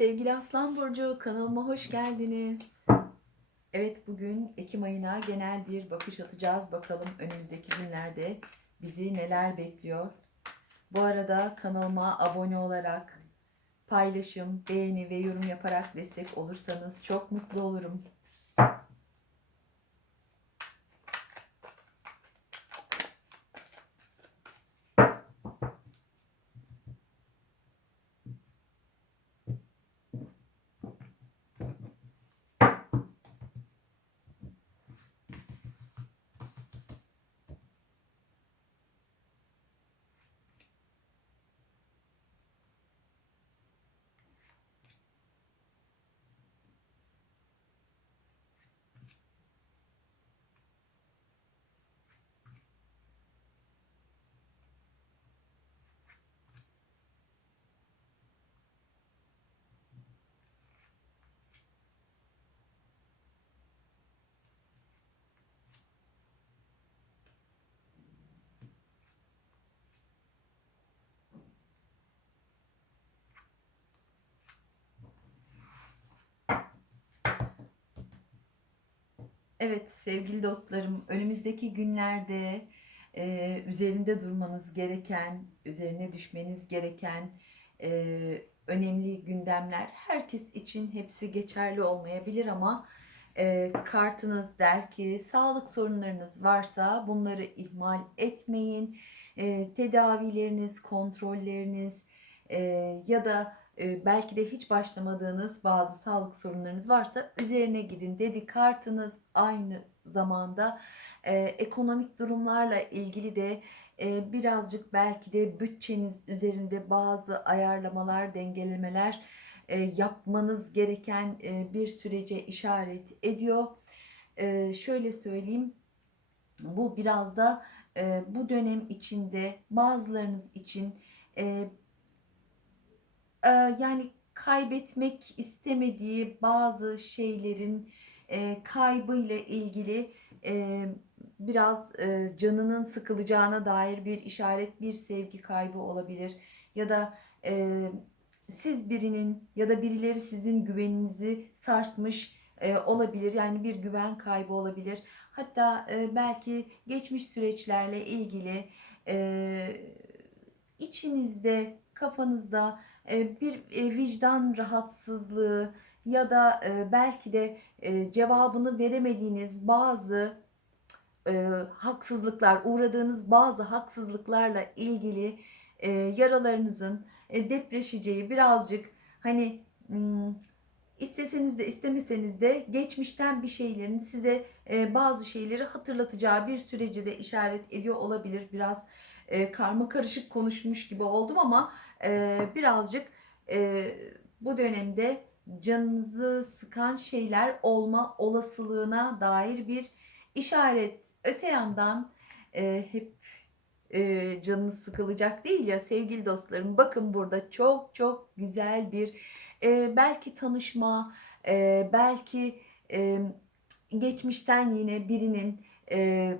Sevgili Aslan Burcu kanalıma hoş geldiniz. Evet bugün Ekim ayına genel bir bakış atacağız. Bakalım önümüzdeki günlerde bizi neler bekliyor. Bu arada kanalıma abone olarak paylaşım, beğeni ve yorum yaparak destek olursanız çok mutlu olurum. Evet sevgili dostlarım önümüzdeki günlerde e, üzerinde durmanız gereken, üzerine düşmeniz gereken e, önemli gündemler herkes için hepsi geçerli olmayabilir ama e, kartınız der ki sağlık sorunlarınız varsa bunları ihmal etmeyin. E, tedavileriniz, kontrolleriniz e, ya da belki de hiç başlamadığınız bazı sağlık sorunlarınız varsa üzerine gidin dedi kartınız aynı zamanda e, ekonomik durumlarla ilgili de e, birazcık belki de bütçeniz üzerinde bazı ayarlamalar, dengelemeler e, yapmanız gereken e, bir sürece işaret ediyor. E, şöyle söyleyeyim, bu biraz da e, bu dönem içinde bazılarınız için e, e, yani kaybetmek istemediği bazı şeylerin e, kaybı ile ilgili e, biraz e, canının sıkılacağına dair bir işaret, bir sevgi kaybı olabilir ya da e, siz birinin ya da birileri sizin güveninizi sarsmış e, olabilir. Yani bir güven kaybı olabilir. Hatta e, belki geçmiş süreçlerle ilgili e, içinizde, kafanızda bir e, vicdan rahatsızlığı ya da e, belki de cevabını veremediğiniz bazı haksızlıklar, uğradığınız bazı haksızlıklarla ilgili yaralarınızın depreşeceği birazcık hani hmm, isteseniz de istemeseniz de geçmişten bir şeylerin size bazı şeyleri hatırlatacağı bir süreci de işaret ediyor olabilir. Biraz karma karışık konuşmuş gibi oldum ama birazcık bu dönemde canınızı sıkan şeyler olma olasılığına dair bir işaret. Öte yandan e, hep e, canınız sıkılacak değil ya sevgili dostlarım. Bakın burada çok çok güzel bir e, belki tanışma, e, belki e, geçmişten yine birinin e,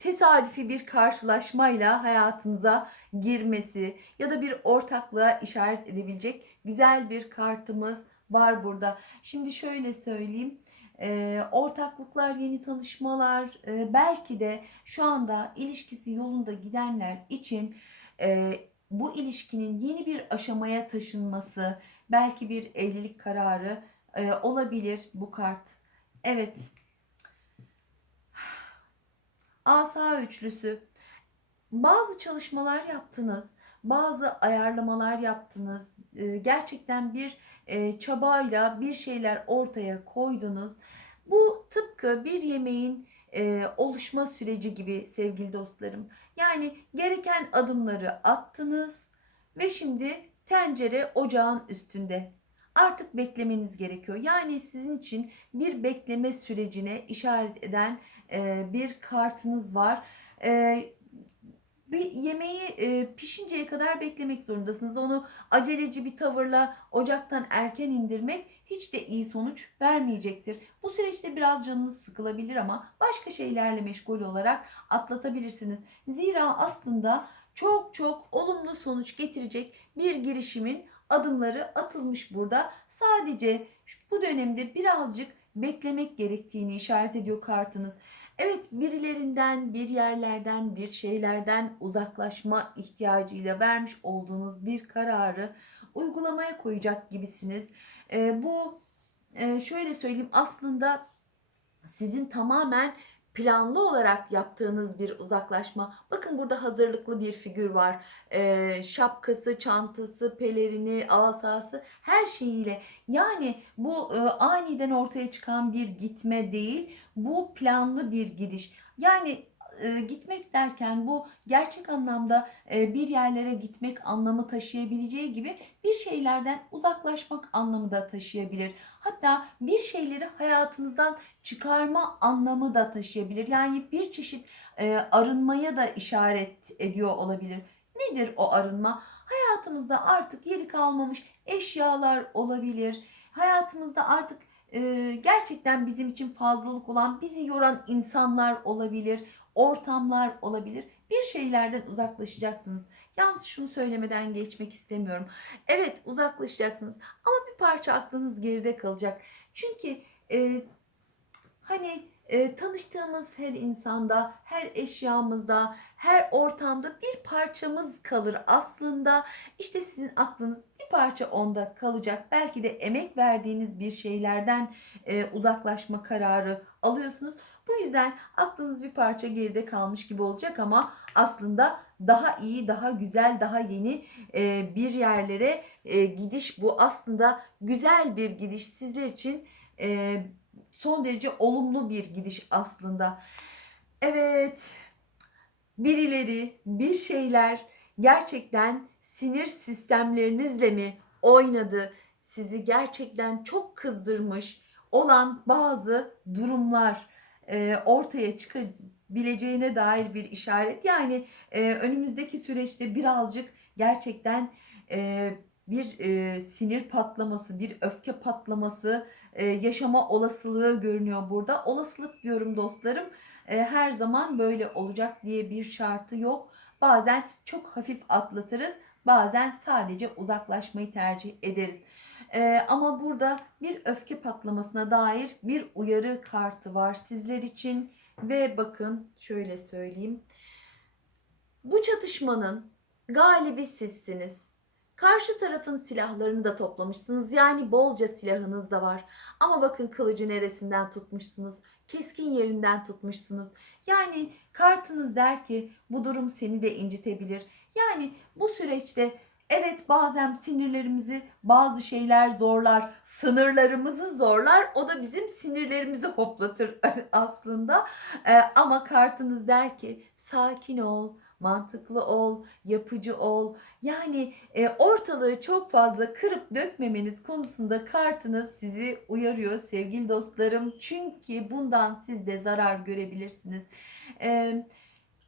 tesadüfi bir karşılaşmayla hayatınıza girmesi ya da bir ortaklığa işaret edebilecek güzel bir kartımız var burada. Şimdi şöyle söyleyeyim. Ortaklıklar, yeni tanışmalar, belki de şu anda ilişkisi yolunda gidenler için bu ilişkinin yeni bir aşamaya taşınması, belki bir evlilik kararı olabilir bu kart. Evet. Asa üçlüsü. Bazı çalışmalar yaptınız, bazı ayarlamalar yaptınız. Ee, gerçekten bir e, çabayla bir şeyler ortaya koydunuz. Bu tıpkı bir yemeğin e, oluşma süreci gibi sevgili dostlarım. Yani gereken adımları attınız ve şimdi tencere ocağın üstünde. Artık beklemeniz gerekiyor. Yani sizin için bir bekleme sürecine işaret eden bir kartınız var. Bir yemeği pişinceye kadar beklemek zorundasınız. Onu aceleci bir tavırla ocaktan erken indirmek hiç de iyi sonuç vermeyecektir. Bu süreçte biraz canınız sıkılabilir ama başka şeylerle meşgul olarak atlatabilirsiniz. Zira aslında çok çok olumlu sonuç getirecek bir girişimin adımları atılmış burada. Sadece bu dönemde birazcık beklemek gerektiğini işaret ediyor kartınız. Evet birilerinden, bir yerlerden, bir şeylerden uzaklaşma ihtiyacıyla vermiş olduğunuz bir kararı uygulamaya koyacak gibisiniz. Ee, bu e, şöyle söyleyeyim aslında sizin tamamen planlı olarak yaptığınız bir uzaklaşma. Bakın burada hazırlıklı bir figür var. Ee, şapkası, çantası, pelerini, asası her şeyiyle. Yani bu e, aniden ortaya çıkan bir gitme değil, bu planlı bir gidiş. Yani e, gitmek derken bu gerçek anlamda e, bir yerlere gitmek anlamı taşıyabileceği gibi bir şeylerden uzaklaşmak anlamı da taşıyabilir. Hatta bir şeyleri hayatınızdan çıkarma anlamı da taşıyabilir. Yani bir çeşit e, arınmaya da işaret ediyor olabilir. Nedir o arınma? Hayatımızda artık yeri kalmamış eşyalar olabilir. Hayatımızda artık e, gerçekten bizim için fazlalık olan, bizi yoran insanlar olabilir, ortamlar olabilir. Bir şeylerden uzaklaşacaksınız. Yalnız şunu söylemeden geçmek istemiyorum. Evet uzaklaşacaksınız ama bir parça aklınız geride kalacak. Çünkü e, hani e, tanıştığımız her insanda, her eşyamızda, her ortamda bir parçamız kalır aslında. İşte sizin aklınız bir parça onda kalacak. Belki de emek verdiğiniz bir şeylerden e, uzaklaşma kararı alıyorsunuz. Bu yüzden aklınız bir parça geride kalmış gibi olacak ama aslında daha iyi, daha güzel, daha yeni e, bir yerlere e, gidiş bu. Aslında güzel bir gidiş sizler için e, son derece olumlu bir gidiş aslında. Evet, birileri, bir şeyler gerçekten sinir sistemlerinizle mi oynadı? Sizi gerçekten çok kızdırmış olan bazı durumlar e, ortaya çıkabileceğine dair bir işaret. Yani e, önümüzdeki süreçte birazcık gerçekten e, bir sinir patlaması, bir öfke patlaması yaşama olasılığı görünüyor burada. Olasılık diyorum dostlarım. Her zaman böyle olacak diye bir şartı yok. Bazen çok hafif atlatırız. Bazen sadece uzaklaşmayı tercih ederiz. E, ama burada bir öfke patlamasına dair bir uyarı kartı var sizler için. Ve bakın şöyle söyleyeyim. Bu çatışmanın galibi sizsiniz. Karşı tarafın silahlarını da toplamışsınız. Yani bolca silahınız da var. Ama bakın kılıcı neresinden tutmuşsunuz? Keskin yerinden tutmuşsunuz. Yani kartınız der ki bu durum seni de incitebilir. Yani bu süreçte evet bazen sinirlerimizi bazı şeyler zorlar, sınırlarımızı zorlar. O da bizim sinirlerimizi hoplatır aslında. Ee, ama kartınız der ki sakin ol, mantıklı ol, yapıcı ol. Yani e, ortalığı çok fazla kırıp dökmemeniz konusunda kartınız sizi uyarıyor sevgili dostlarım. Çünkü bundan siz de zarar görebilirsiniz. E,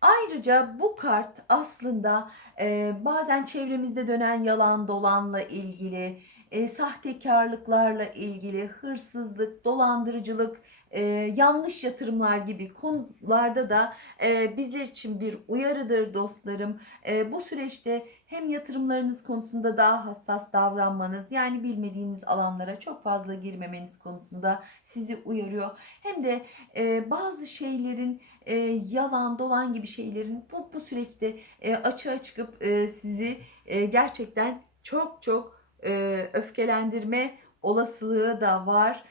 ayrıca bu kart aslında e, bazen çevremizde dönen yalan dolanla ilgili, e, sahtekarlıklarla ilgili, hırsızlık, dolandırıcılık, e, yanlış yatırımlar gibi konularda da e, bizler için bir uyarıdır dostlarım. E, bu süreçte hem yatırımlarınız konusunda daha hassas davranmanız yani bilmediğiniz alanlara çok fazla girmemeniz konusunda sizi uyarıyor. Hem de e, bazı şeylerin e, yalan dolan gibi şeylerin bu, bu süreçte e, açığa çıkıp e, sizi e, gerçekten çok çok e, öfkelendirme olasılığı da var.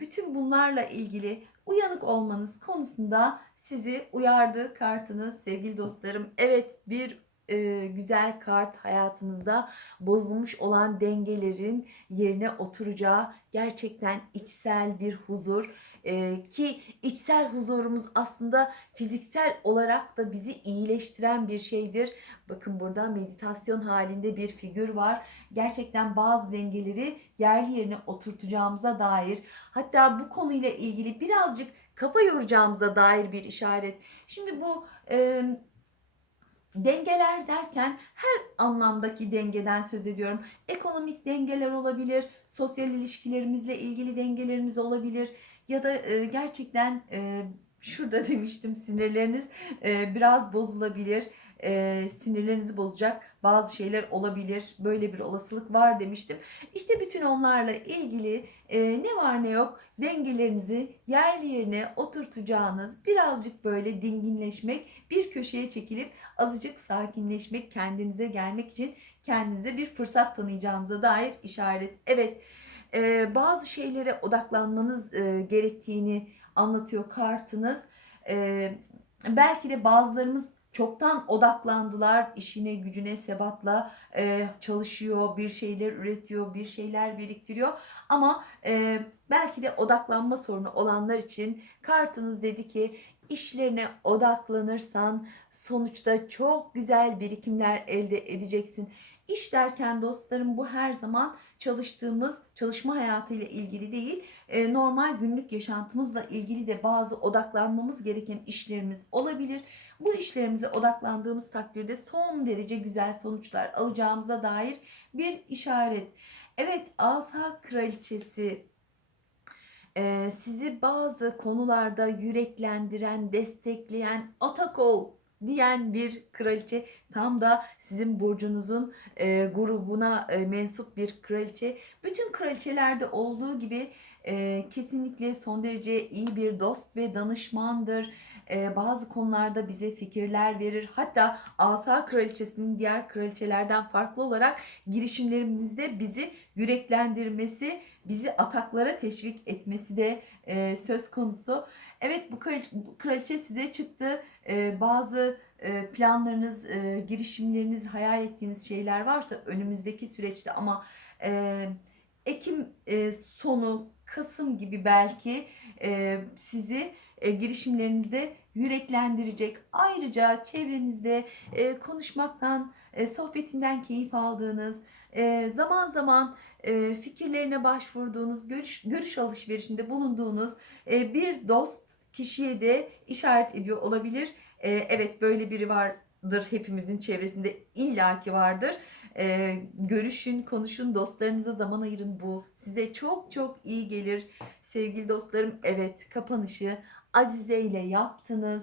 Bütün bunlarla ilgili uyanık olmanız konusunda sizi uyardı kartınız sevgili dostlarım. Evet bir e, güzel kart hayatınızda bozulmuş olan dengelerin yerine oturacağı gerçekten içsel bir huzur e, ki içsel huzurumuz aslında fiziksel olarak da bizi iyileştiren bir şeydir. Bakın burada meditasyon halinde bir figür var. Gerçekten bazı dengeleri yerli yerine oturtacağımıza dair hatta bu konuyla ilgili birazcık kafa yoracağımıza dair bir işaret. Şimdi bu e, dengeler derken her anlamdaki dengeden söz ediyorum. Ekonomik dengeler olabilir, sosyal ilişkilerimizle ilgili dengelerimiz olabilir ya da e, gerçekten e, şurada demiştim sinirleriniz e, biraz bozulabilir. E, sinirlerinizi bozacak bazı şeyler olabilir. Böyle bir olasılık var demiştim. İşte bütün onlarla ilgili e, ne var ne yok dengelerinizi yerli yerine oturtacağınız birazcık böyle dinginleşmek, bir köşeye çekilip azıcık sakinleşmek, kendinize gelmek için kendinize bir fırsat tanıyacağınıza dair işaret. Evet, e, bazı şeylere odaklanmanız e, gerektiğini anlatıyor kartınız. E, belki de bazılarımız çoktan odaklandılar işine gücüne sebatla e, çalışıyor bir şeyler üretiyor bir şeyler biriktiriyor ama e, belki de odaklanma sorunu olanlar için kartınız dedi ki işlerine odaklanırsan sonuçta çok güzel birikimler elde edeceksin. İş derken dostlarım bu her zaman çalıştığımız çalışma hayatıyla ilgili değil e, normal günlük yaşantımızla ilgili de bazı odaklanmamız gereken işlerimiz olabilir. Bu işlerimize odaklandığımız takdirde son derece güzel sonuçlar alacağımıza dair bir işaret. Evet Asa Kraliçesi e, sizi bazı konularda yüreklendiren, destekleyen, atak ol diyen bir kraliçe tam da sizin burcunuzun e, grubuna e, mensup bir kraliçe. Bütün kraliçelerde olduğu gibi e, kesinlikle son derece iyi bir dost ve danışmandır. E, bazı konularda bize fikirler verir. Hatta Asa Kraliçesi'nin diğer kraliçelerden farklı olarak girişimlerimizde bizi yüreklendirmesi, bizi ataklara teşvik etmesi de e, söz konusu. Evet bu kraliçe, size çıktı. E, bazı planlarınız, e, girişimleriniz, hayal ettiğiniz şeyler varsa önümüzdeki süreçte ama e, Ekim e, sonu, Kasım gibi belki sizi e, girişimlerinizde yüreklendirecek. Ayrıca çevrenizde e, konuşmaktan, e, sohbetinden keyif aldığınız, zaman zaman fikirlerine başvurduğunuz, görüş, görüş alışverişinde bulunduğunuz bir dost kişiye de işaret ediyor olabilir. Evet böyle biri vardır hepimizin çevresinde illaki vardır. E, görüşün, konuşun, dostlarınıza zaman ayırın bu. Size çok çok iyi gelir. Sevgili dostlarım evet kapanışı Azize ile yaptınız.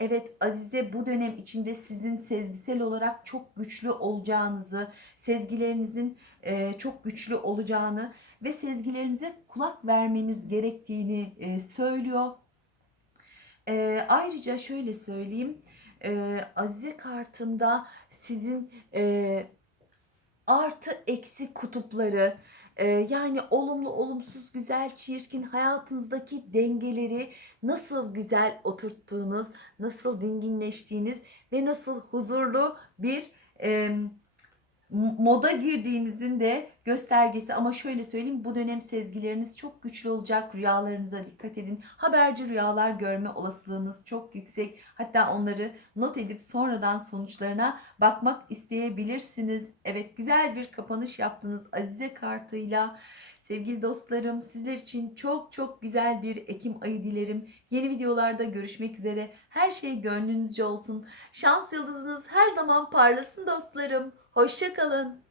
Evet Azize bu dönem içinde sizin sezgisel olarak çok güçlü olacağınızı, sezgilerinizin e, çok güçlü olacağını ve sezgilerinize kulak vermeniz gerektiğini e, söylüyor. E, ayrıca şöyle söyleyeyim. E, Azize kartında sizin e, artı eksi kutupları yani olumlu olumsuz güzel çirkin hayatınızdaki dengeleri nasıl güzel oturttuğunuz, nasıl dinginleştiğiniz ve nasıl huzurlu bir e, moda girdiğinizin de göstergesi. Ama şöyle söyleyeyim bu dönem sezgileriniz çok güçlü olacak. Rüyalarınıza dikkat edin. Haberci rüyalar görme olasılığınız çok yüksek. Hatta onları not edip sonradan sonuçlarına bakmak isteyebilirsiniz. Evet güzel bir kapanış yaptınız Azize kartıyla. Sevgili dostlarım sizler için çok çok güzel bir Ekim ayı dilerim. Yeni videolarda görüşmek üzere. Her şey gönlünüzce olsun. Şans yıldızınız her zaman parlasın dostlarım Hoşçakalın.